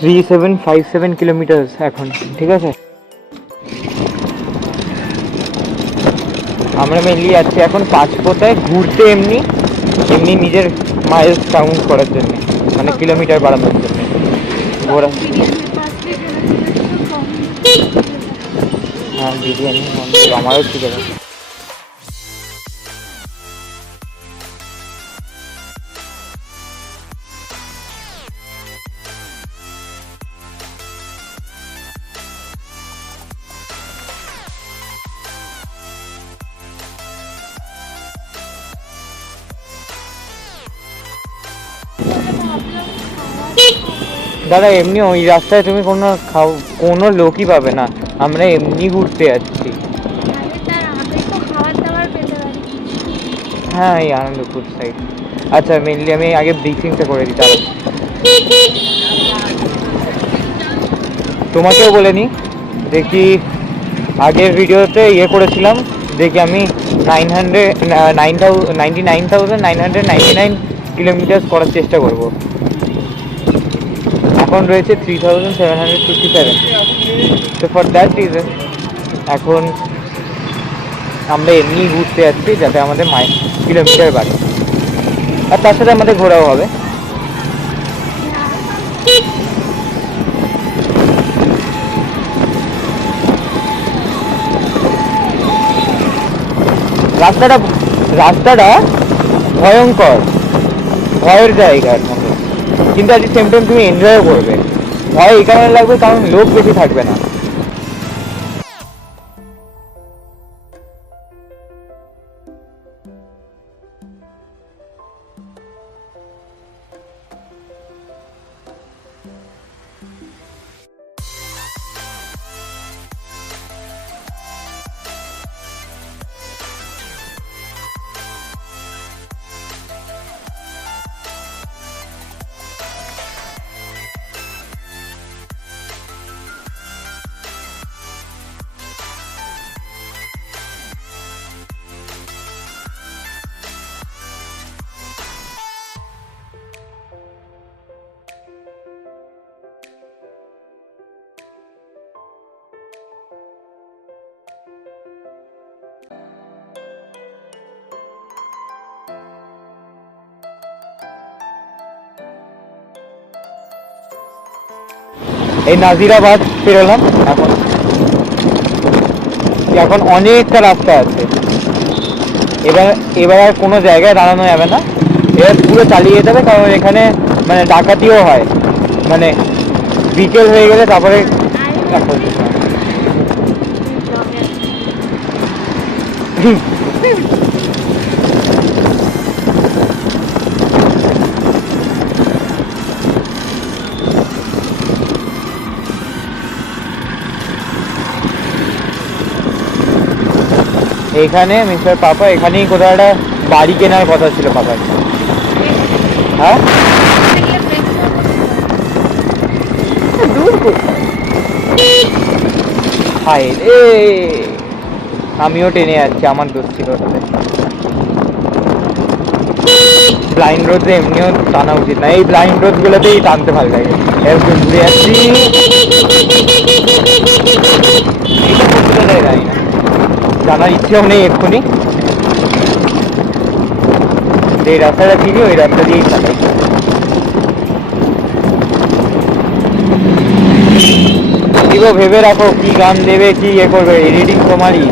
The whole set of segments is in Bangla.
3757 কিলোমিটার এখন, ঠিক আছে। আমরা মেনলি যাচ্ছি এখন পাঁচপোতায় ঘুরতে, এমনি এমনি নিজের মাইলস কাউন্ট করার জন্য, মানে কিলোমিটার বাড়ানোর জন্য ঘোরা। হ্যাঁ বিরিয়ানি আমারও ঠিক আছে। দাদা এমনি ওই রাস্তায় তুমি কোনো লোকই পাবে না, আমরা এমনি ঘুরতে যাচ্ছি। হ্যাঁ এই আনন্দপুর সাইড। আচ্ছা মেনলি আমি আগে ব্রিফিংটা করে দিই, তাহলে তোমাকেও বলে নিই। দেখি আগের ভিডিওতে করেছিলাম, দেখি আমি 99,999 কিলোমিটার করার চেষ্টা করব। এখন রয়েছে 3757। তো ফর দ্যাট রিজন এখন আমরা এমনি ঘুরতে যাচ্ছি, যাতে আমাদের কিলোমিটার বাড়ে, আর তার সাথে আমাদের ঘোরাও হবে। রাস্তাটা ভয়ঙ্কর, ভয়ের জায়গার মতো, কিন্তু অ্যাট দি সেম টাইম তুমি এনজয়ও করবে। ভয় এই কারণে লাগবে কারণ লোক বেশি থাকবে না। এই নাজিরাবাদ পেরোলাম। এখন অনেকটা রাস্তা আছে, এবার আর কোনো জায়গায় দাঁড়ানো যাবে না, এবার পুরো চালিয়ে যেতে হবে, কারণ এখানে মানে ডাকাতিও হয়, মানে বিকেল হয়ে গেলে তারপরে এখানে মিস্টার পাপা এখানেই কোথাও একটা বাড়ি কেনার কথা ছিল পাপার। হ্যাঁ হায় রে, আমিও টেনে যাচ্ছি, আমার দোষ ছিল ওটাতে। ব্লাইন্ড রোডে এমনিও টানা উচিত না, এই ব্লাইন্ড রোড গুলোতেই টানতে ভালো লাগে। এরকম ঘুরে যাচ্ছি, জানার ইচ্ছেও নেই এক্ষুনি। যে রাস্তাটা চিনি ওই রাস্তা দিয়েই চালাই। ভেবে রাখো কি গান দেবে, কি করবে, এডিটিং তোমারই।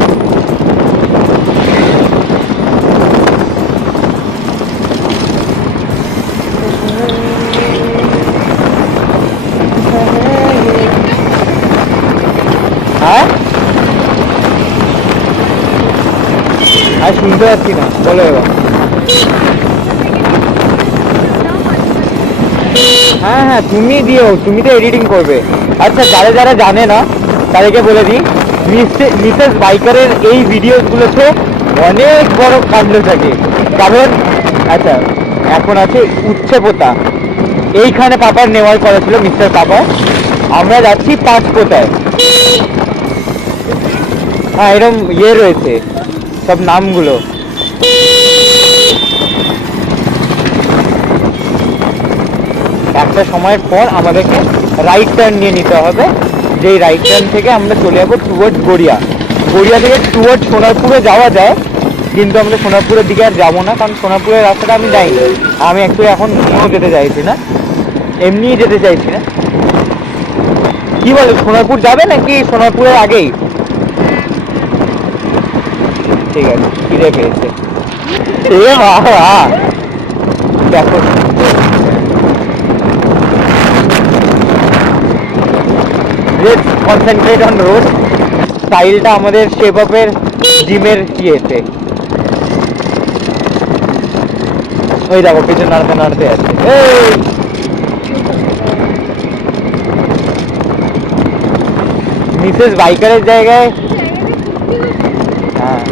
হ্যাঁ আর শুনতে পাচ্ছি না, বলো এবার। হ্যাঁ হ্যাঁ তুমি দিও, তুমি তো এডিটিং করবে। আচ্ছা যারা যারা জানে না তাদেরকে বলে দিই, মিসেস বাইকারের এই ভিডিওগুলোতে অনেক বড় কাণ্ড থাকে, কারণ আচ্ছা এখন আছে উচ্ছেপোতা, এইখানে পাপার নেওয়ার কথা ছিল মিস্টার পাপার। আমরা যাচ্ছি পাঁচপোতায়। হ্যাঁ এরকম রয়েছে সব নামগুলো। একটা সময়ের পর আমাদেরকে রাইট টার্ন নিয়ে নিতে হবে, যেই রাইট টার্ন থেকে আমরা চলে যাবো টুয়ার্ডস গড়িয়া। গড়িয়া থেকে টুয়ার্ডস সোনারপুরে যাওয়া যায়, কিন্তু আমরা সোনারপুরের দিকে আর যাবো না, কারণ সোনারপুরের রাস্তাটা আমি যাইনি। আমি অ্যাকচুয়ালি এখন যেতে চাইছি না, এমনিই যেতে চাইছি না। কি বলে, সোনারপুর যাবে নাকি সোনারপুরের আগেই? ঠিক আছে, খিদে পেয়েছে। এ বাবা, দেখো লেটস কনসেন্ট্রেট অন রোড। স্টাইলটা আমাদের শেপ আপের জিমের ইয়েতে। ওই দেখো পিছনে নাড়তে নাড়তে আছে। এই মিসেস বাইকারের জায়গায়। হ্যাঁ,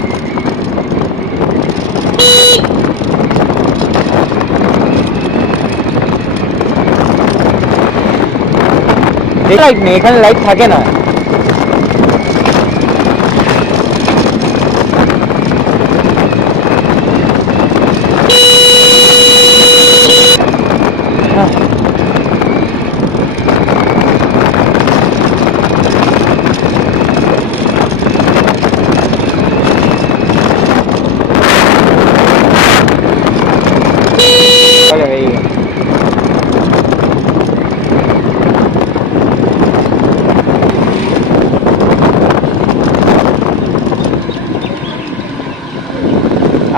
লাইট নেই এখানে, লাইট থাকে না।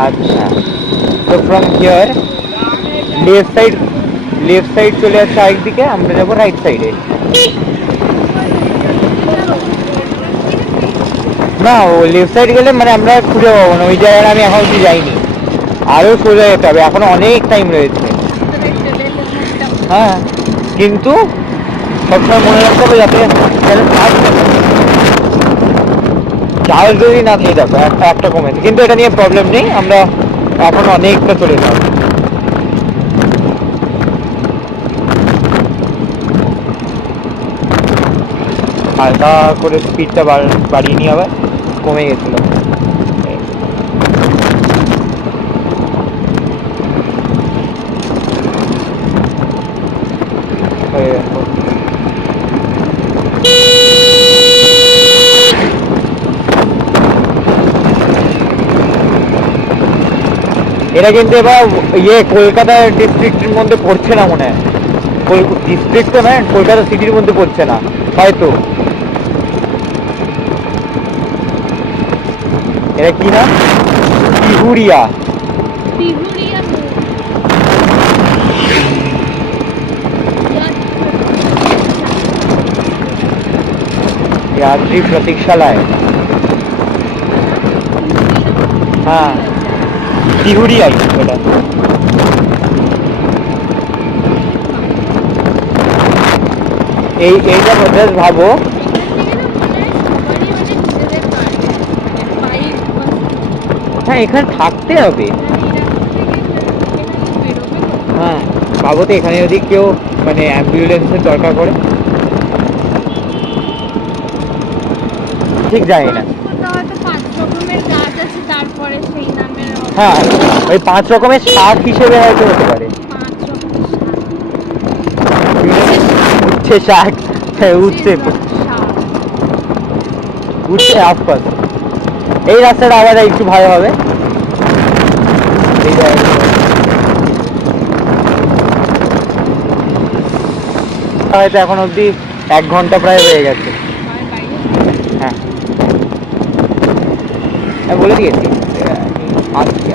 আচ্ছা, তো ফ্রম হিয়ার লেফট সাইড চলে যাচ্ছে একদিকে, আমরা যাবো রাইট সাইডে। না, ও লেফট সাইড গেলে মানে আমরা খুঁজে পাবো না ওই জায়গায়, আমি এখন অব্দি যাইনি, আরও সোজা যেতে হবে, এখন অনেক টাইম রয়েছে। হ্যাঁ, কিন্তু সবসময় মনে রাখতে হবে যাতে চার্জ যদি না দিয়ে, দেখো একটা কমেছে, কিন্তু এটা নিয়ে প্রবলেম নেই, আমরা এখন অনেকটা চলে যাব। হালকা করে স্পিডটা বাড়িয়ে নিয়ে আবার কমে গেছিল। এটা কিন্তু এবার কলকাতা ডিস্ট্রিক্টের মধ্যে পড়ছে না মনে হয়, ডিস্ট্রিক্ট তো নয়, কলকাতা সিটির মধ্যে পড়ছে না হয়তো। এটা কি না, তিহুরিয়া। यात्री प्रतीक्षालय। हाँ, तिहुरिया এটা। এইটা জাস্ট ভাবো, হ্যাঁ এখানে থাকতে হবে। হ্যাঁ ভাবো তো, এখানে যদি কেউ মানে অ্যাম্বুলেন্সের দরকার পড়ে, ঠিক জানি না। হ্যাঁ, ওই 5 রকমের শাক হিসেবে হয়তো হতে পারে। উচ্ছে শাক, উচ্ছে উচ্ছে অফকোর্স। এই রাস্তাটা আবার একটু ভালো হবে। হয়তো এখন অবধি 1 ঘন্টা প্রায় হয়ে গেছে। হ্যাঁ, আমি বলে দিয়েছি আসছি।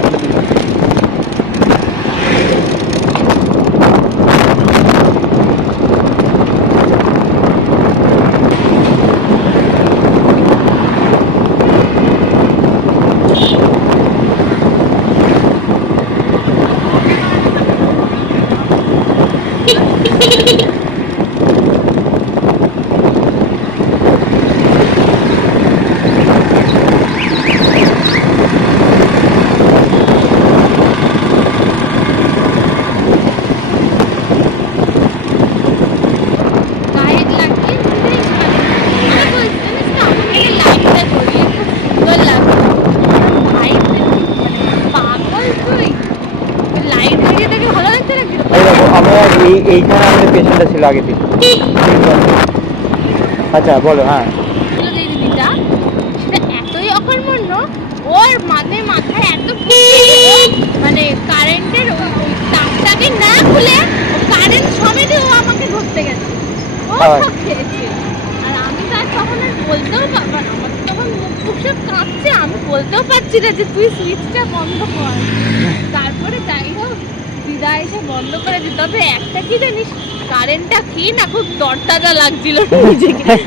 এইখানে আমাদের পেশেন্টটা ছিল আগে থেকে। আচ্ছা বলো। হ্যাঁ যে দিদিটা সেটা এতই অকর্মণ্য, ওর মাথায় এত মানে কারেন্টের ওই তারটাকে না খুলে কারেন্ট সমেতে ও আমাকে ধরতে গেছে, ও সব খেয়েছে। আর আমি তার তখন আর বলতেও পারবো না, আমার তখন মুখ টুক সব কাঁপছে, আমি বলতেও পারছি না যে তুই সুইচটা বন্ধ কর। তারপরে যাই হোক দিদা এসে বন্ধ করে দিত। তবে একটা কি জানিস, কারেন্টটা খেয়ে না খুব তরতাজা লাগছিল নিজেকে। ভাই,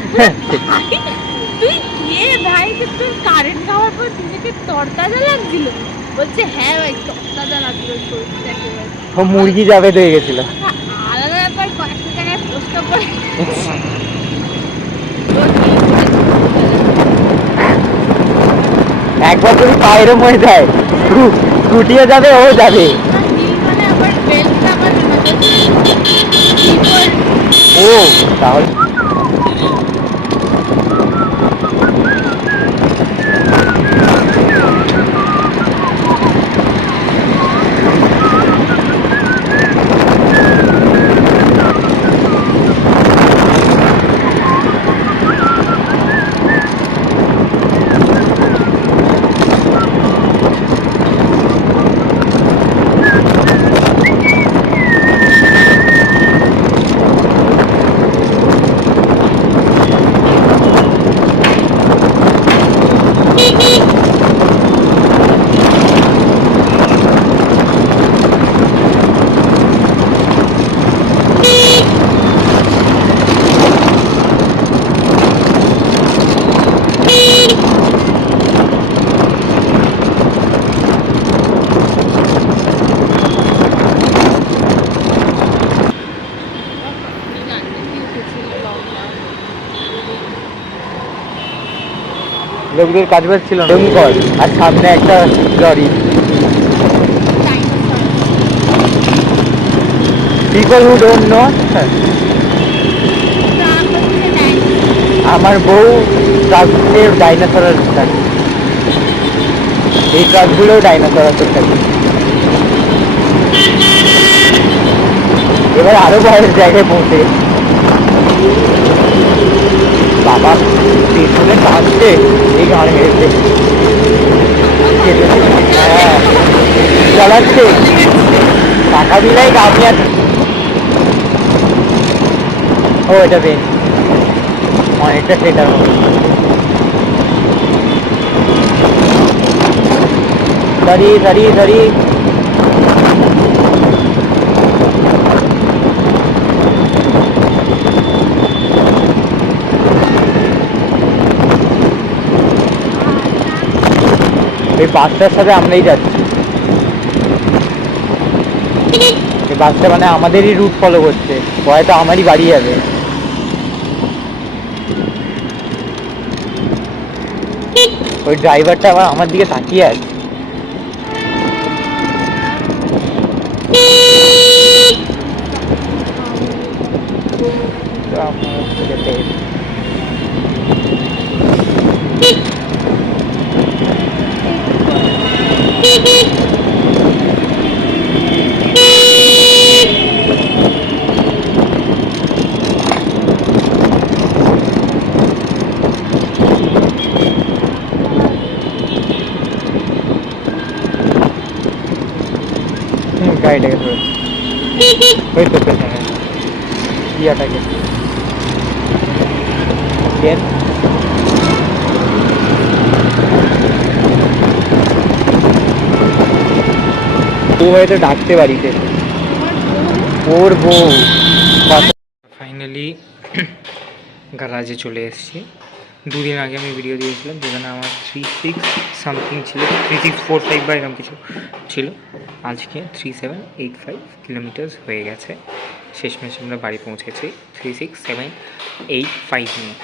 তুই কে ভাই যে তোর কারেন্ট খাওয়ার পর নিজেকে তরতাজা লাগছিল? বলছে হ্যাঁ ভাই তরতাজা লাগছিল শরীরটা একেবারে। মুরগি যাবে হয়ে গেছিল। আলাদা ব্যাপার, কয়েকটা জায়গায় প্রশ্ন করে একবার যদি পায়েরও মরে যায় টুটিয়ে যাবে, ও যাবে। মানে আবার বেল্ট আবার ও তাহলে লোকদের কাজ বাজ ছিল ডোমকল, আর সামনে একটা lorry. People who don't know, আমার বউ ট্রাকের ডাইনোসরের থাকে, এই ট্রাকগুলোও ডাইনোসরের থাকে। এবার আরো ভয়ের জায়গায় পৌঁছে বাবা পেছনে কাঁদছে, এই গান মেরেছে। হ্যাঁ চালাচ্ছে, টাকা দিলেই গামি আছে। ও এটা বেঞ্চ, অনেকটা সেটার মতো। দাঁড়িয়ে দাঁড়িয়ে দাঁড়িয়ে এই বাসটার সাথে আমরাই যাচ্ছি। এই বাসটা মানে আমাদেরই রুট ফলো করছে, হয়তো আমারই বাড়ি যাবে। ওই ড্রাইভারটা আবার আমার দিকে তাকিয়ে আছে। গাড়িটাকে ধরেছে ওই তো পেছনে ইয়াটাকে ও হয়তো ডাকতে বাড়িতে ওর বউ। ফাইনালি গ্যারাজে চলে এসেছি। দুদিন আগে আমি ভিডিও দিয়েছিলাম যেখানে আমার 36 সামথিং ছিল, 3645 বা এরকম কিছু ছিল। আজকে 3785 কিলোমিটার্স হয়ে গেছে। শেষমেশ আমরা বাড়ি পৌঁছেছি 36785 নিয়ে।